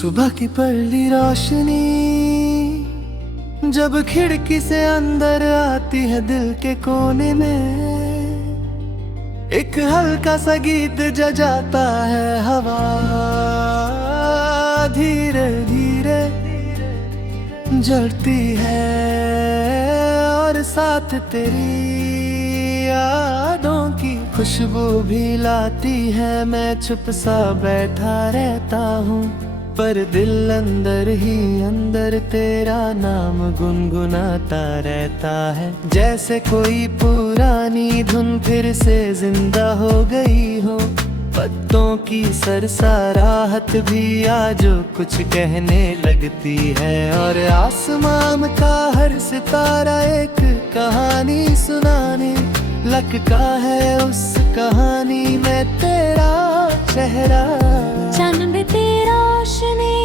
सुबह की पहली रोशनी जब खिड़की से अंदर आती है दिल के कोने में, एक हल्का सा गीत जजाता है हवा, धीरे धीरे जलती है और साथ तेरी यादों की खुशबू भी लाती है। मैं चुप सा बैठा रहता हूँ पर दिल अंदर ही अंदर तेरा नाम गुनगुनाता रहता है। जैसे कोई पुरानी धुन फिर से जिंदा हो गई हो, पत्तों की सरसराहट भी आज कुछ कहने लगती है। और आसमान का हर सितारा एक कहानी सुनाने लगता है, उस कहानी में तेरा चेहरा चांद पे रोशनी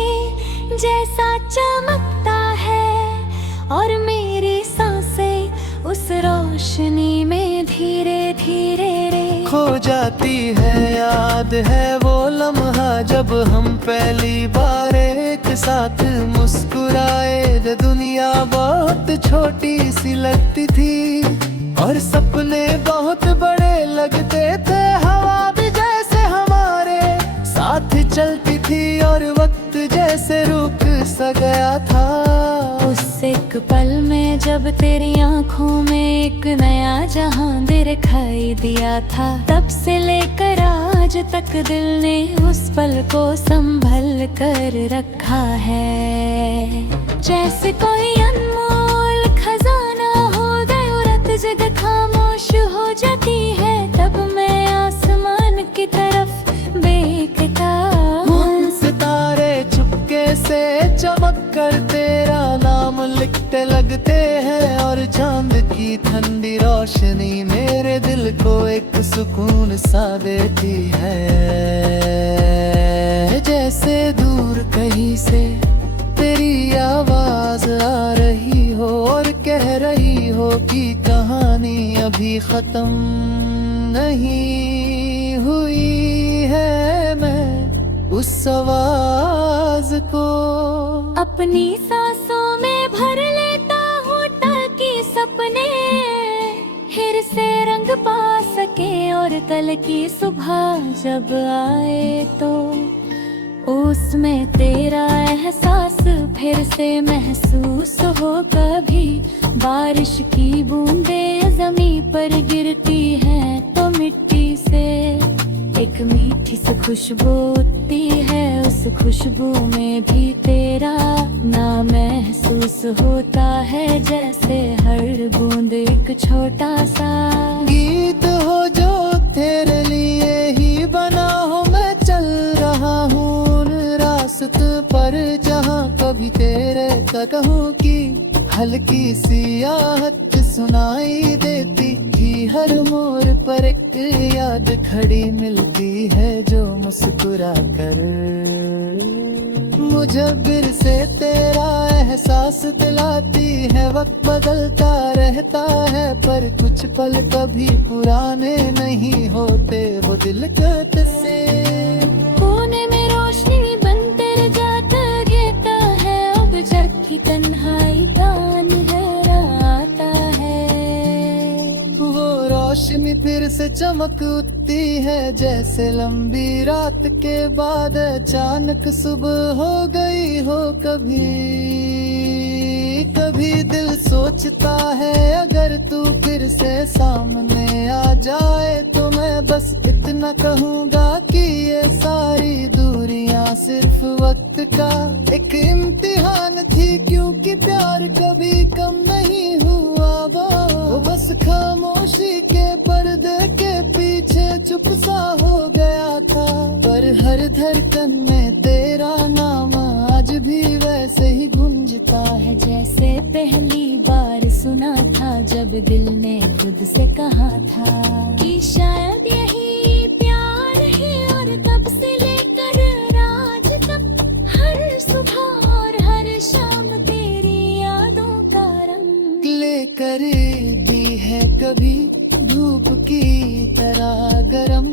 जैसा चमकता है और मेरी सांसें उस रोशनी में धीरे धीरे खो जाती है। याद है वो लम्हा जब हम पहली बार एक साथ मुस्कुराए, दुनिया बहुत छोटी सी लगती थी और सपने बहुत बड़े लगते थे। हवा भी जैसे हमारे साथ चलती थी और वक्त जैसे रुक सा गया था। उस एक पल में जब तेरी आंखों में एक नया जहां दिखाई दिया था, तब से लेकर आज तक दिल ने उस पल को संभल कर रखा है। जैसे कोई अनमोल खजाना हो दौलत जगह खामोश हो जाती है, तब मैं आसमान की तरफ देखता हूँ। सितारे चुपके से चमक कर तेरा नाम लिखते लगते हैं और चांद की ठंडी रोशनी मेरे दिल को एक सुकून सा देती है। जैसे दूर कहीं से तेरी आवाज आ रही हो और कह रही हो कि कहानी अभी खत्म नहीं हुई है। मैं उस आवाज को अपनी सांसों में भर लेता हूँ ताकि सपने फिर से रंग पा सके और कल की सुबह जब आए तो उसमें तेरा एहसास फिर से महसूस हो। कभी बारिश की बूंदें ज़मीं पर गिरती हैं तो मिट्टी से एक मीठी सी खुशबू उठती है, उस खुशबू में भी तेरा नाम महसूस होता है। जैसे हर बूंद एक छोटा सा गीत हो जो तेरे लिए ही बना हो। मैं चल रहा हूँ उन रास्ते पर जहाँ कभी तेरे का कहूँ की हल्की सी आहट सुनाई देती थी। हर मोड़ पर एक याद खड़ी मिलती है जो मुस्कुरा कर मुझे फिर से तेरा एहसास दिलाती है। वक्त बदलता रहता है पर कुछ पल कभी पुराने नहीं होते, वो दिल कहते से कोने में रोशनी बनते जाता गिरता है। अब जग की तन्हाई गान आता है, वो रोशनी फिर से चमक उठती है। जैसे लंबी रात के बाद अचानक सुबह हो गई हो। कभी कभी दिल सोचता है अगर तू फिर से सामने आ जाए तो मैं बस इतना कहूँगा कि ये सारी दूरियां सिर्फ वक्त का एक इम्तिहान थी, क्योंकि प्यार कभी कम नहीं हुआ। वो बस खामोशी के पर्दे के पीछे चुप सा हो गया था। पर हर धड़कन में तेरा नाम आज भी वैसे ही गूंजता है, जैसे पहली बार सुना था जब दिल ने खुद से कहा था कि शायद यही प्यार है। और तब से लेकर आज तक हर सुबह और हर शाम तेरी यादों का रंग लेकर भी है। कभी धूप की तरह गरम,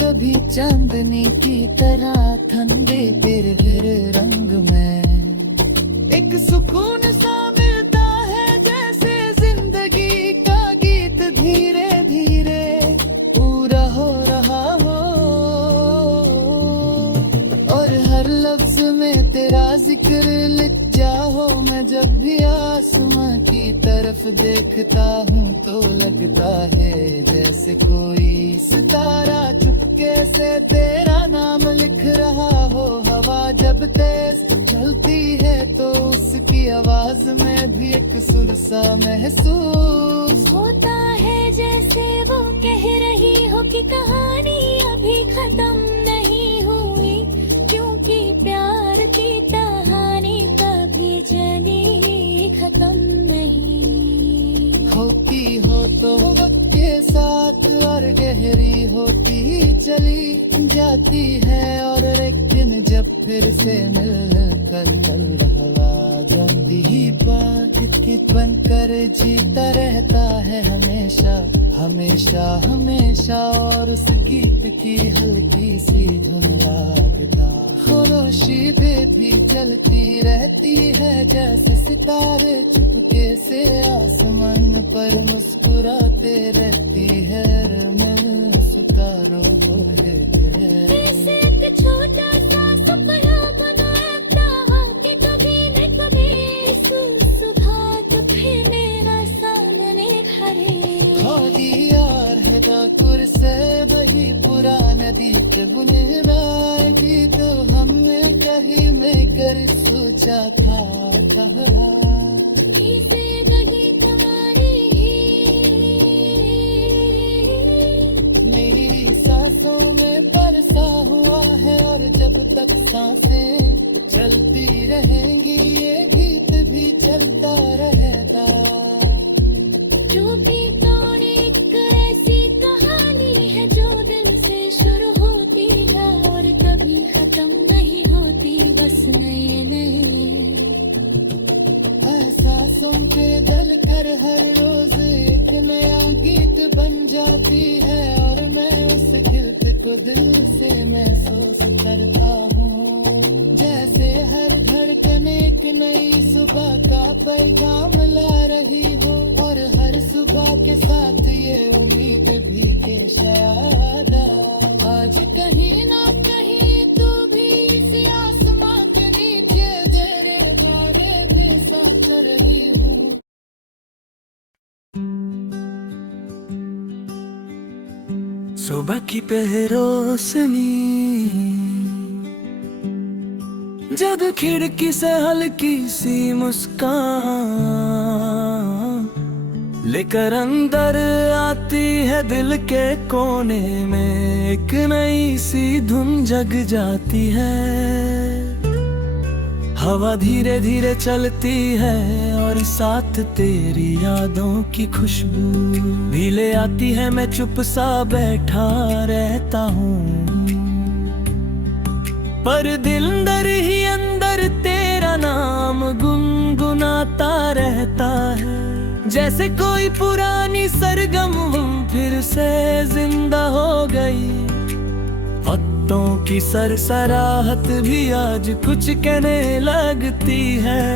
कभी चांदनी की तरह ठंडे, फिर रंग एक सुकून सा मिलता है जैसे जिंदगी का गीत धीरे धीरे पूरा हो रहा हो, और हर लफ्ज में तेरा जिक्र लिख जाओ। मैं जब भी आसमां की तरफ देखता हूँ तो लगता है जैसे कोई सितारा चुपके से तेरा नाम लिख रहा हो। हवा जब तेज चलती है तो उसकी आवाज में भी एक सुर सा महसूस होता है, जैसे वो कह रही हो कि कहानी अभी खत्म नहीं हुई, क्योंकि प्यार की कहानी कभी जल्दी खत्म नहीं होती हो तो वक्त के साथ और गहरी होती चली जाती है। और एक दिन जब फिर से मिलकर कल हवा जमती ही बात बनकर जीता रहता है हमेशा हमेशा हमेशा। और उस गीत की हल्की सी धुन लागता खामोशी भी चलती रहती है जैसे सितारे चुपके से आसमान पर मुस्कुराते रहती है। मैं सितारों को ऐसे एक छोटा सा सपना बनाता हूँ कि कभी न कभी सुबह तो फिर मेरा सामने खड़े हो यार है ठाकुर से वही पुराना दीप बुनवाएगी तो हमने कहीं में कर सोचा था इसे नहीं कहानी मेरी सांसों में बरसा हुआ है। और जब तक सांसें चलती रहेंगी ये गीत भी चलता रहेगा। जो भी कौन एक ऐसी कहानी है जो दिल से शुरू होती है और कभी खत्म नहीं होती, बस नए नए एहसासों के दल कर हर रोज एक नया गीत बन जाती है। और मैं उस गीत को दिल से महसूस करता हूँ जैसे हर धड़कन एक नई सुबह का पैगाम ला रही हो। और हर सुबह के साथ ये उम्मीद भी के शायद आज कहीं ना कहीं तू भी इस आसमां के नीचे तेरे बारे में सोच रही हूँ। सुबह की पहरोसनी जब खिड़की से हल्की सी मुस्कान लेकर अंदर आती है दिल के कोने में, एक नई सी धुन जग जाती है। हवा धीरे धीरे चलती है और साथ तेरी यादों की खुशबू भी ले आती है। मैं चुप सा बैठा रहता हूँ पर दिल अंदर ही अंदर तेरा नाम गुनगुनाता रहता है। जैसे कोई पुरानी सरगम फिर से जिंदा हो गई, पत्तों की सरसराहट भी आज कुछ कहने लगती है।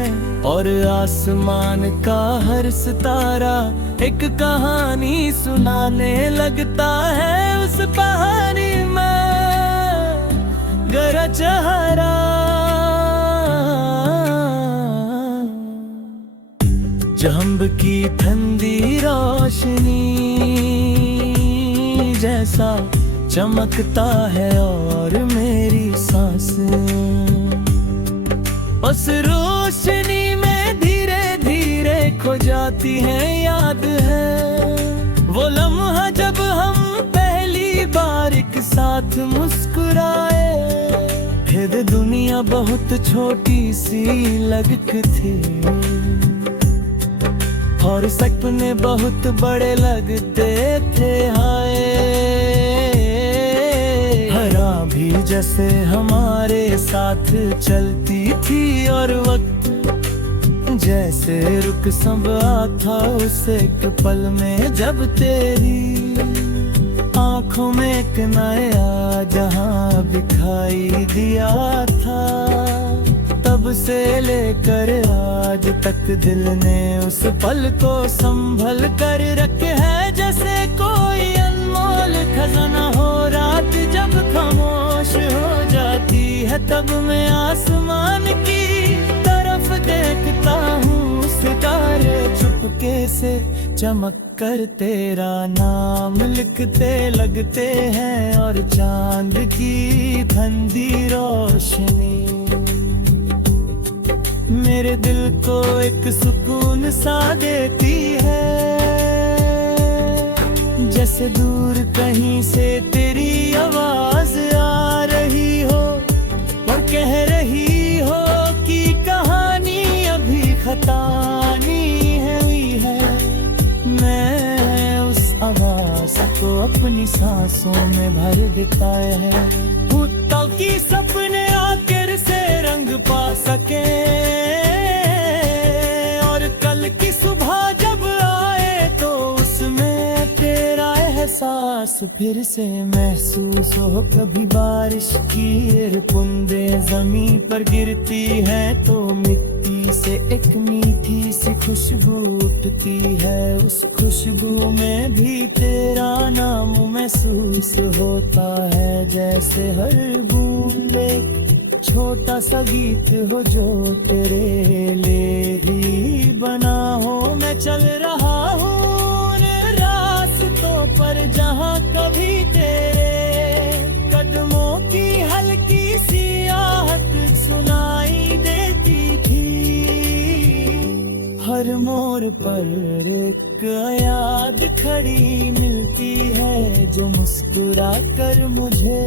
और आसमान का हर सितारा एक कहानी सुनाने लगता है। उस कहानी में गरज चेहरा जंब की ठंडी रोशनी जैसा चमकता है और मेरी सांसें उस रोशनी में धीरे धीरे खो जाती है। याद है वो लम्हा जब हम पहली बार एक साथ मुस्कुराए, फिर दुनिया बहुत छोटी सी लगती थी और सपने बहुत बड़े लगते थे। हाय हरा भी जैसे हमारे साथ चलती थी और वक्त जैसे रुक संभला था उस एक पल में जब तेरी आंखों में एक नया जहां दिखाई दिया था। तब तब से लेकर आज तक दिल ने उस पल को संभल कर रखे है, जैसे कोई अनमोल खजाना हो। रात जब खामोश हो जाती है तब मैं आसमान की तरफ देखता हूँ, सितारे चुपके से चमक कर तेरा नाम लिखते लगते हैं, और चांद की धंधी रोशनी मेरे दिल को एक सुकून सा देती है। जैसे दूर कहीं से तेरी आवाज आ रही हो और कह रही हो कि कहानी अभी खतानी हुई है। मैं उस आवाज को अपनी सांसों में भर देता है, भूतों की सपने आकर से रंग पा सके, और कल की सुबह जब आए तो उसमें तेरा एहसास फिर से महसूस हो। कभी बारिश की बूंदें जमीन पर गिरती है तो मिट्टी से एक मीठी सी खुशबू उठती है, उस खुशबू में भी तेरा नाम महसूस होता है। जैसे हर बूंद एक छोटा सा गीत हो जो तेरे लिए ही बना हो। मैं चल रहा हूँ उन रास्तों पर जहाँ कभी तेरे कदमों की हल्की सी आहट सुनाई देती थी। हर मोड़ पर एक याद खड़ी मिलती है जो मुस्कुरा कर मुझे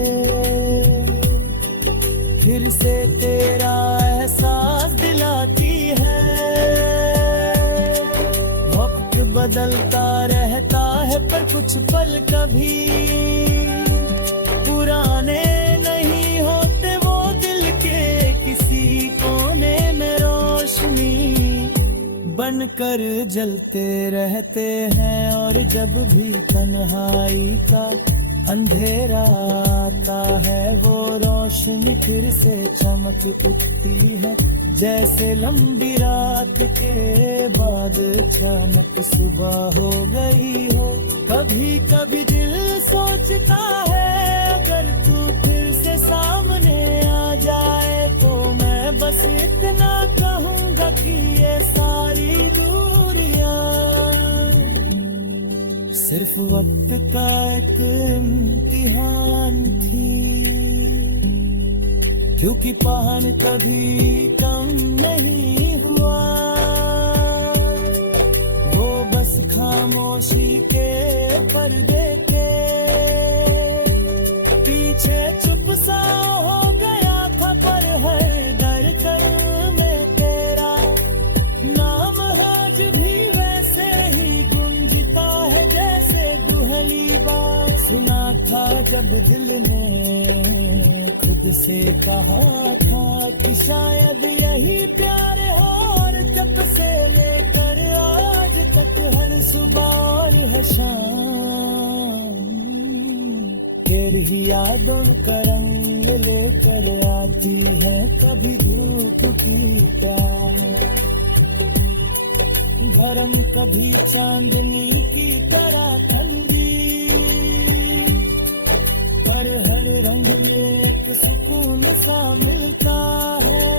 फिर से तेरा एहसास दिलाती है। वक्त बदलता रहता है पर कुछ पल कभी पुराने नहीं होते, वो दिल के किसी कोने में रोशनी बनकर जलते रहते हैं। और जब भी तन्हाई का अंधेरा आता है वो रोशनी फिर से चमक उठती है, जैसे लंबी रात के बाद अचानक सुबह हो गई हो। कभी कभी दिल सोचता है अगर तू फिर से सामने आ जाए तो मैं बस इतना कहूँगा कि ये सारी दूरियां सिर्फ वक्त का एक इम्तिहान थी, क्योंकि पहाड़ कभी कम नहीं हुआ। वो बस खामोशी के पर्दे के पीछे चुप सा हो गया था, पर हर धड़कन में तेरा नाम आज भी वैसे ही गूंजता है, जैसे दुहली बार सुना था जब दिल ने खुद से कहा था कि शायद यही प्यार हो। और जब से लेकर आज तक हर सुबह और हर शाम तेरी ही यादों का रंग लेकर आती है, कभी धूप की प्यार गरम कभी चांदनी की तरह ठंडी, पर हर रंग में एक सुकून सा मिलता है,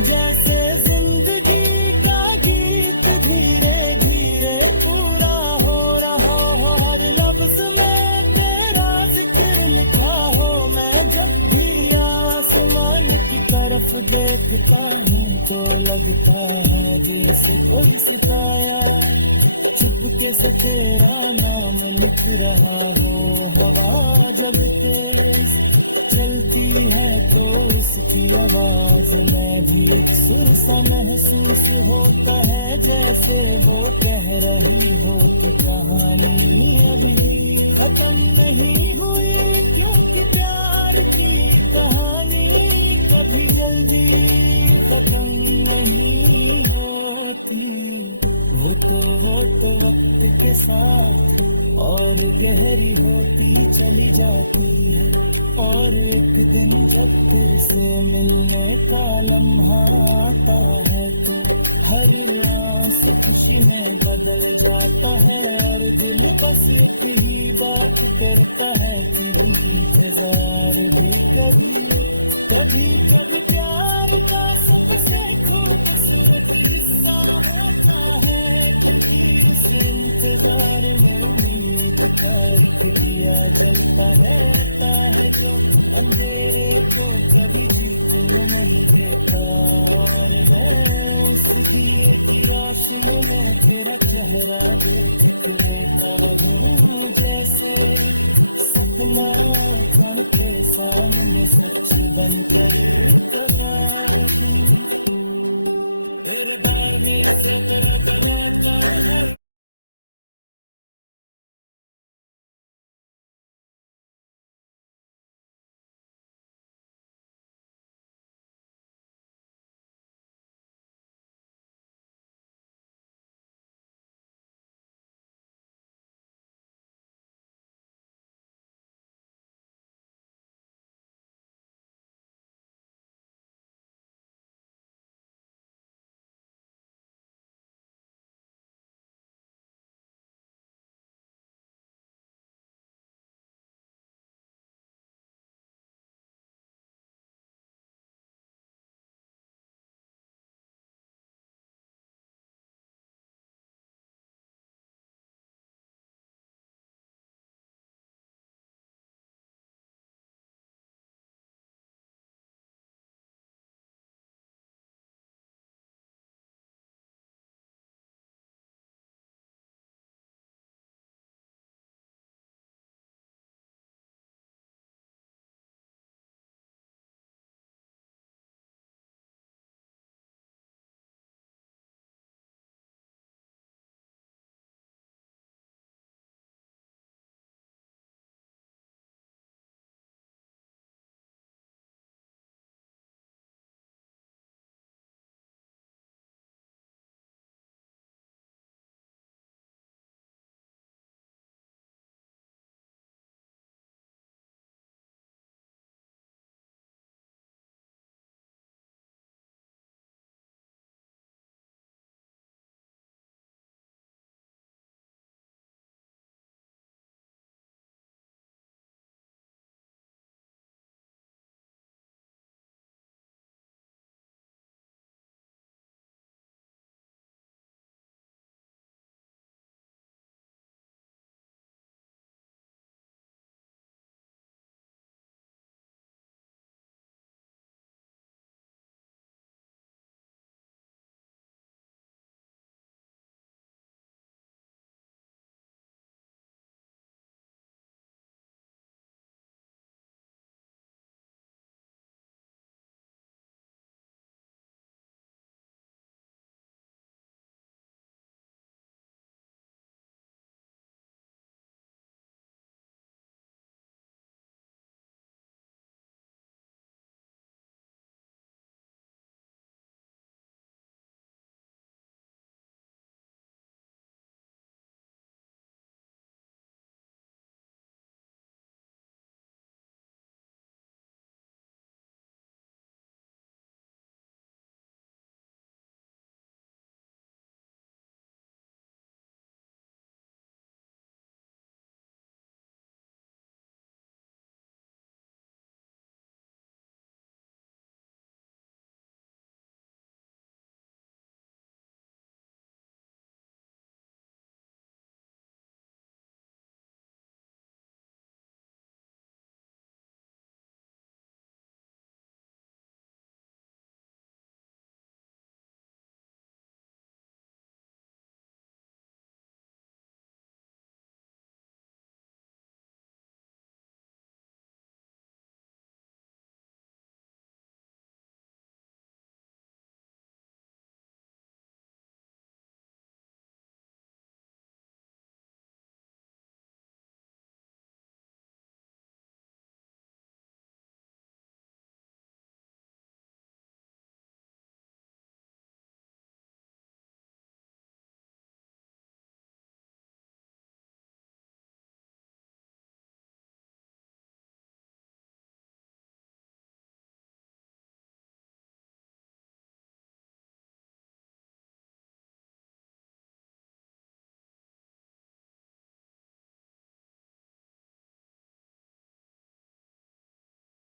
जैसे जिंदगी का गीत धीरे धीरे पूरा हो रहा हो। हर लफ्ज में तेरा जिक्र लिखा हो, मैं जब भी आसमान की तरफ देखता हूँ तो लगता है जैसे कोई सितारा चुपके से तेरा नाम लिख रहा हो। हवा जब तेज चलती है तो उसकी आवाज में भी एक सुर सा महसूस होता है, जैसे वो कह रही हो कि कहानी अभी खत्म नहीं हुई, क्योंकि प्यार की कहानी कभी जल्दी खत्म नहीं होती। वो तो वक्त के साथ और गहरी होती चली जाती है, और एक दिन जब फिर से मिलने का लम्हा आता है तो हर आस खुशी में बदल जाता है, और दिल बस एक ही बात करता है कि इंतजार भी कभी कभी प्यार का सबसे खूबसूरत हिस्सा होता है, क्योंकि इस इंतजार में उम्मीद का एक दिया जलता रहता है जो अंधेरे को कभी जीतने नहीं देता। और मैं उस दिए की रोशनी में तेरा चेहरा देख लेता हूँ, जैसे सपना क्षण के सामने सच बनकर उतरा हूँ। मेरे बार में सफर रहता है।